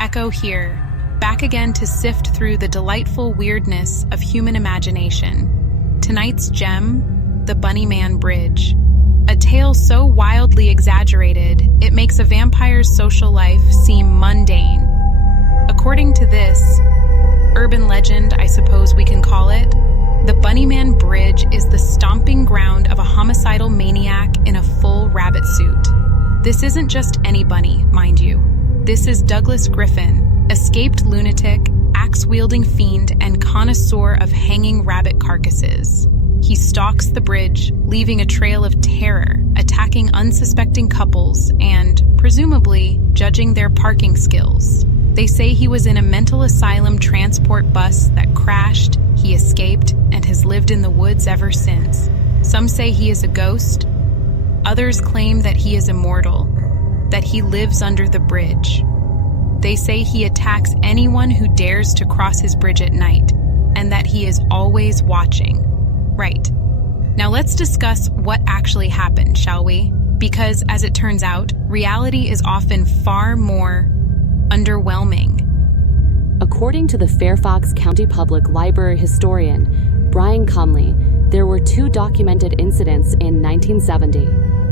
Echo here, back again to sift through the delightful weirdness of human imagination. Tonight's gem, the Bunnyman Bridge. A tale so wildly exaggerated, it makes a vampire's social life seem mundane. According to this urban legend, I suppose we can call it, the Bunnyman Bridge is the stomping ground of a homicidal maniac in a full rabbit suit. This isn't just any bunny, mind you. This is Douglas Griffin, escaped lunatic, axe-wielding fiend, and connoisseur of hanging rabbit carcasses. He stalks the bridge, leaving a trail of terror, attacking unsuspecting couples and, presumably, judging their parking skills. They say he was in a mental asylum transport bus that crashed, he escaped, and has lived in the woods ever since. Some say he is a ghost. Others claim that he is immortal, that he lives under the bridge. They say he attacks anyone who dares to cross his bridge at night, and that he is always watching. Right. Now let's discuss what actually happened, shall we? Because, as it turns out, reality is often far more underwhelming. According to the Fairfax County Public Library historian, Brian Conley, there were 2 documented incidents in 1970.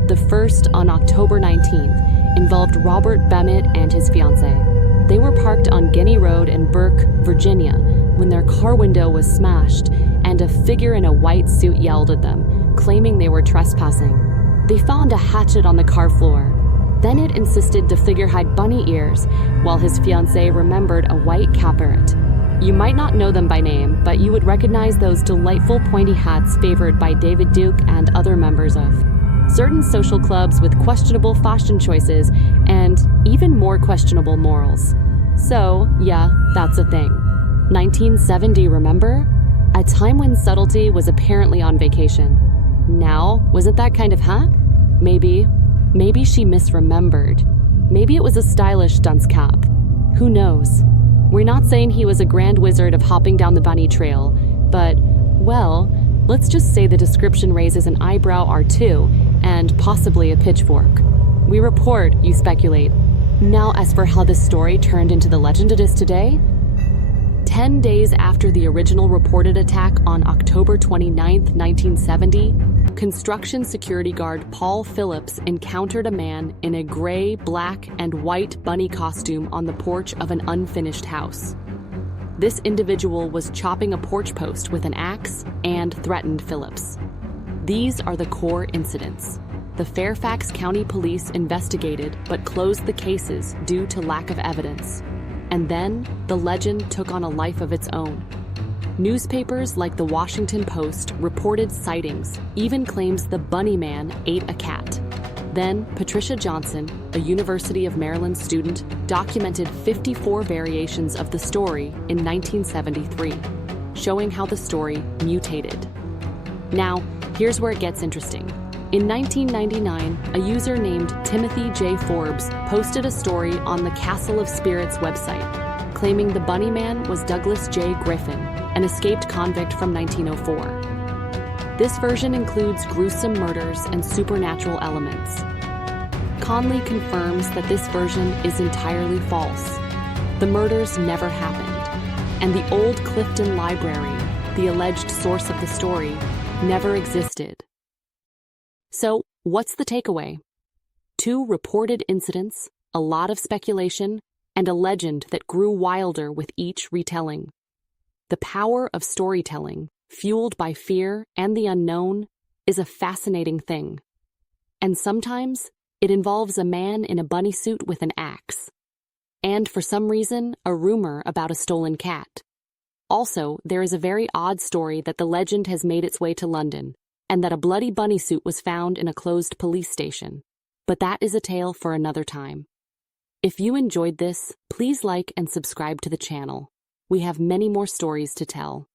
The first, on October 19th, involved Robert Bennett and his fiancée. They were parked on Guinea Road in Burke, Virginia, when their car window was smashed and a figure in a white suit yelled at them, claiming they were trespassing. They found a hatchet on the car floor. Bennett insisted the figure had bunny ears, while his fiancée remembered a white capirote. You might not know them by name, but you would recognize those delightful pointy hats favored by David Duke and other members of certain social clubs with questionable fashion choices and even more questionable morals. So, yeah, that's a thing. 1970, remember? A time when subtlety was apparently on vacation. Now, wasn't that kind of, huh? Maybe she misremembered. Maybe it was a stylish dunce cap. Who knows? We're not saying he was a grand wizard of hopping down the bunny trail, but, well, let's just say the description raises an eyebrow or two, and possibly a pitchfork. We report, you speculate. Now, as for how this story turned into the legend it is today, 10 days after the original reported attack on October 29, 1970, construction security guard Paul Phillips encountered a man in a gray, black, and white bunny costume on the porch of an unfinished house. This individual was chopping a porch post with an axe and threatened Phillips. These are the core incidents. The Fairfax County Police investigated but closed the cases due to lack of evidence. And then, the legend took on a life of its own. Newspapers like the Washington Post reported sightings, even claims the Bunnyman ate a cat. Then, Patricia Johnson, a University of Maryland student, documented 54 variations of the story in 1973, showing how the story mutated. Now, here's where it gets interesting. In 1999, a user named Timothy J. Forbes posted a story on the Castle of Spirits website, claiming the Bunnyman was Douglas J. Griffin, an escaped convict from 1904. This version includes gruesome murders and supernatural elements. Conley confirms that this version is entirely false. The murders never happened, and the old Clifton Library, the alleged source of the story, never existed. So, what's the takeaway? 2 reported incidents, a lot of speculation, and a legend that grew wilder with each retelling. The power of storytelling, fueled by fear and the unknown, is a fascinating thing. And sometimes, it involves a man in a bunny suit with an axe. And for some reason, a rumor about a stolen cat. Also, there is a very odd story that the legend has made its way to London, and that a bloody bunny suit was found in a closed police station. But that is a tale for another time. If you enjoyed this, please like and subscribe to the channel. We have many more stories to tell.